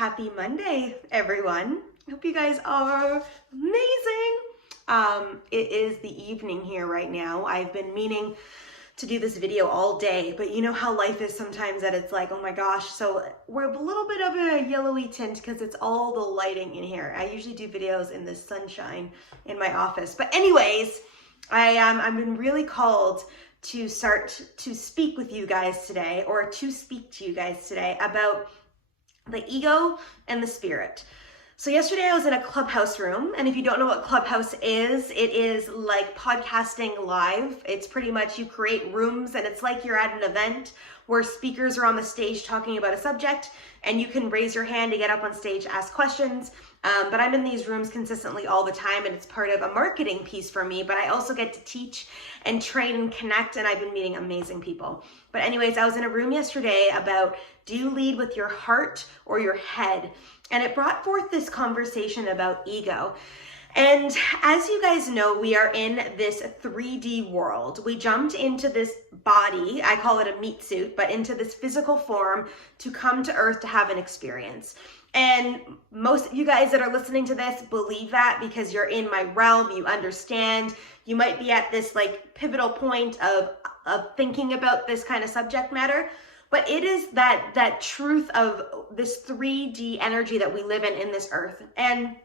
Happy Monday, everyone. Hope you guys are amazing. It is the evening here right now. I've been meaning to do this video all day, but you know how life is sometimes that it's like, oh my gosh. So we're a little bit of a yellowy tint because it's all the lighting in here. I usually do videos in the sunshine in my office. But anyways, I've been really called to start to speak with you guys today, or to speak to you guys today about the ego and the spirit. So yesterday I was in a Clubhouse room, and if you don't know what Clubhouse is, it is like podcasting live. It's pretty much you create rooms and it's like you're at an event where speakers are on the stage talking about a subject, and you can raise your hand to get up on stage, ask questions. But I'm in these rooms consistently all the time, and it's part of a marketing piece for me, but I also get to teach and train and connect, and I've been meeting amazing people. But anyways, I was in a room yesterday about, do you lead with your heart or your head? And it brought forth this conversation about ego. And as you guys know, we are in this 3D world. We jumped into this body, I call it a meat suit, but into this physical form to come to Earth to have an experience. And most of you guys that are listening to this believe that because you're in my realm, you understand. You might be at this like pivotal point of thinking about this kind of subject matter. But it is that truth of this 3D energy that we live in this earth. And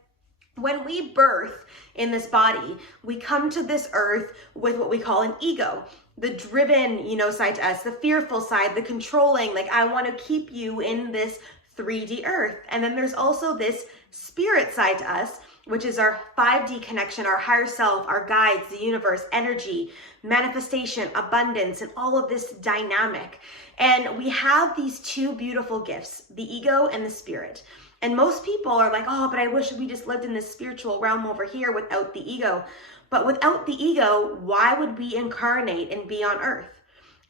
when we birth in this body, we come to this earth with what we call an ego. The driven, side to us, the fearful side, the controlling, like I want to keep you in this 3D earth. And then there's also this spirit side to us, which is our 5D connection, our higher self, our guides, the universe, energy, manifestation, abundance, and all of this dynamic. And we have these two beautiful gifts, the ego and the spirit. And most people are like, oh, but I wish we just lived in this spiritual realm over here without the ego. But without the ego, why would we incarnate and be on earth?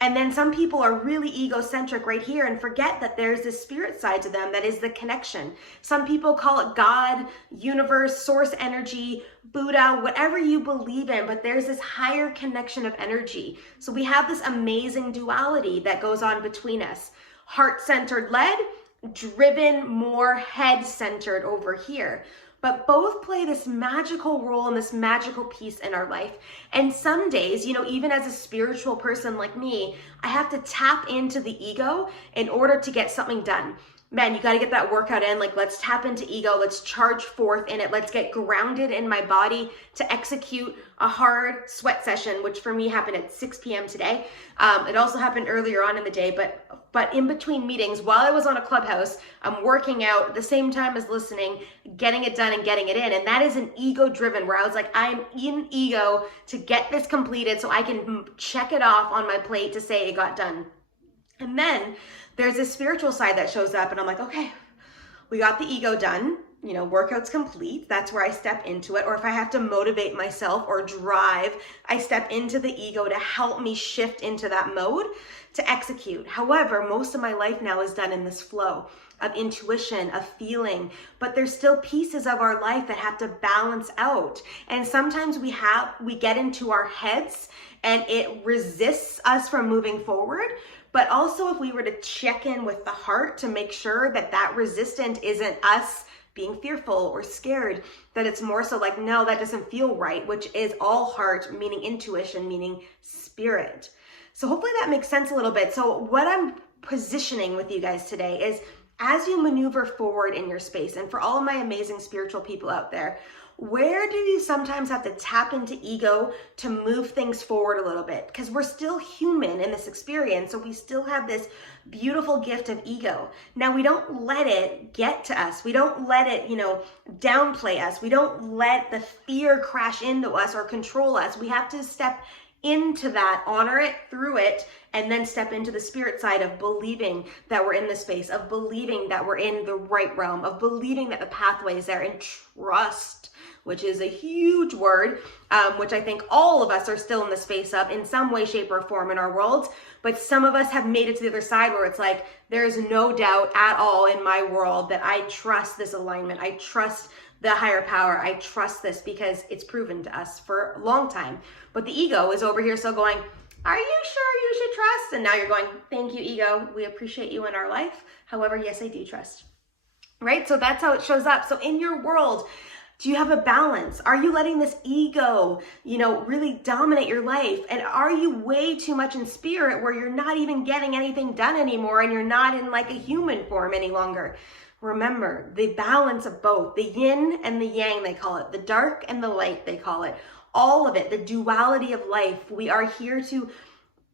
And then some people are really egocentric right here and forget that there's this spirit side to them that is the connection. Some people call it God, universe, source energy, Buddha, whatever you believe in, but there's this higher connection of energy. So we have this amazing duality that goes on between us. Heart-centered led, driven, more head-centered over here. But both play this magical role and this magical piece in our life. And some days, even as a spiritual person like me, I have to tap into the ego in order to get something done. Man, you got to get that workout in. Like, let's tap into ego. Let's charge forth in it. Let's get grounded in my body to execute a hard sweat session, which for me happened at 6 p.m. today. It also happened earlier on in the day, but in between meetings, while I was on a Clubhouse, I'm working out at the same time as listening, getting it done and getting it in. And that is an ego driven, where I was like, I'm in ego to get this completed so I can check it off on my plate to say it got done. And then there's this spiritual side that shows up, and I'm like, okay, we got the ego done, workout's complete. That's where I step into it. Or if I have to motivate myself or drive, I step into the ego to help me shift into that mode to execute. However, most of my life now is done in this flow of intuition, of feeling, but there's still pieces of our life that have to balance out. And sometimes we get into our heads and it resists us from moving forward. But also if we were to check in with the heart to make sure that resistant isn't us being fearful or scared, that it's more so like, no, that doesn't feel right, which is all heart, meaning intuition, meaning spirit. So hopefully that makes sense a little bit. So what I'm positioning with you guys today is, as you maneuver forward in your space, and for all of my amazing spiritual people out there, where do you sometimes have to tap into ego to move things forward a little bit? Because we're still human in this experience, so we still have this beautiful gift of ego. Now, we don't let it get to us. We don't let it, downplay us. We don't let the fear crash into us or control us. We have to step into that, honor it through it, and then step into the spirit side of believing that we're in the space, of believing that we're in the right realm, of believing that the pathway is there, and trust, which is a huge word, which I think all of us are still in the space of in some way, shape, or form in our worlds. But some of us have made it to the other side where it's like, there's no doubt at all in my world that I trust this alignment. I trust the higher power. I trust this because it's proven to us for a long time. But the ego is over here still going, are you sure you should trust? And now you're going, thank you, ego. We appreciate you in our life. However, yes, I do trust. right? So that's how it shows up. So in your world, do you have a balance? Are you letting this ego, really dominate your life? And are you way too much in spirit where you're not even getting anything done anymore and you're not in like a human form any longer? Remember the balance of both, the yin and the yang, they call it, the dark and the light, they call it, all of it, the duality of life. We are here to,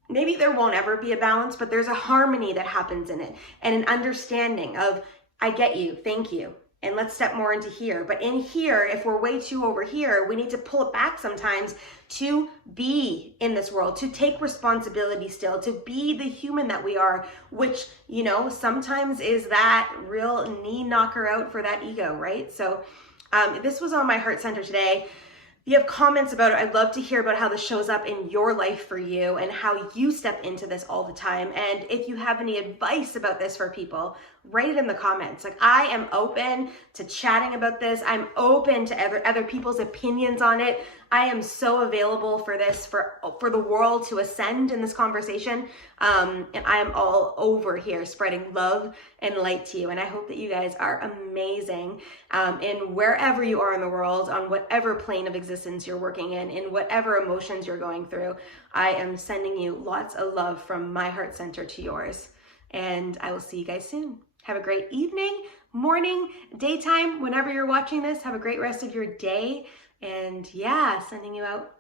maybe there won't ever be a balance, but there's a harmony that happens in it and an understanding of, I get you, thank you. And let's step more into here. But in here, if we're way too over here, we need to pull it back sometimes to be in this world, to take responsibility still, to be the human that we are, which, sometimes is that real knee knocker out for that ego, right? So this was on my heart center today. If you have comments about it, I'd love to hear about how this shows up in your life for you and how you step into this all the time. And if you have any advice about this for people, write it in the comments. Like, I am open to chatting about this. I'm open to other people's opinions on it. I am so available for this, for the world to ascend in this conversation. And I am all over here spreading love and light to you. And I hope that you guys are amazing in wherever you are in the world, on whatever plane of existence you're working in whatever emotions you're going through. I am sending you lots of love from my heart center to yours. And I will see you guys soon. Have a great evening, morning, daytime, whenever you're watching this. Have a great rest of your day. And yeah, sending you out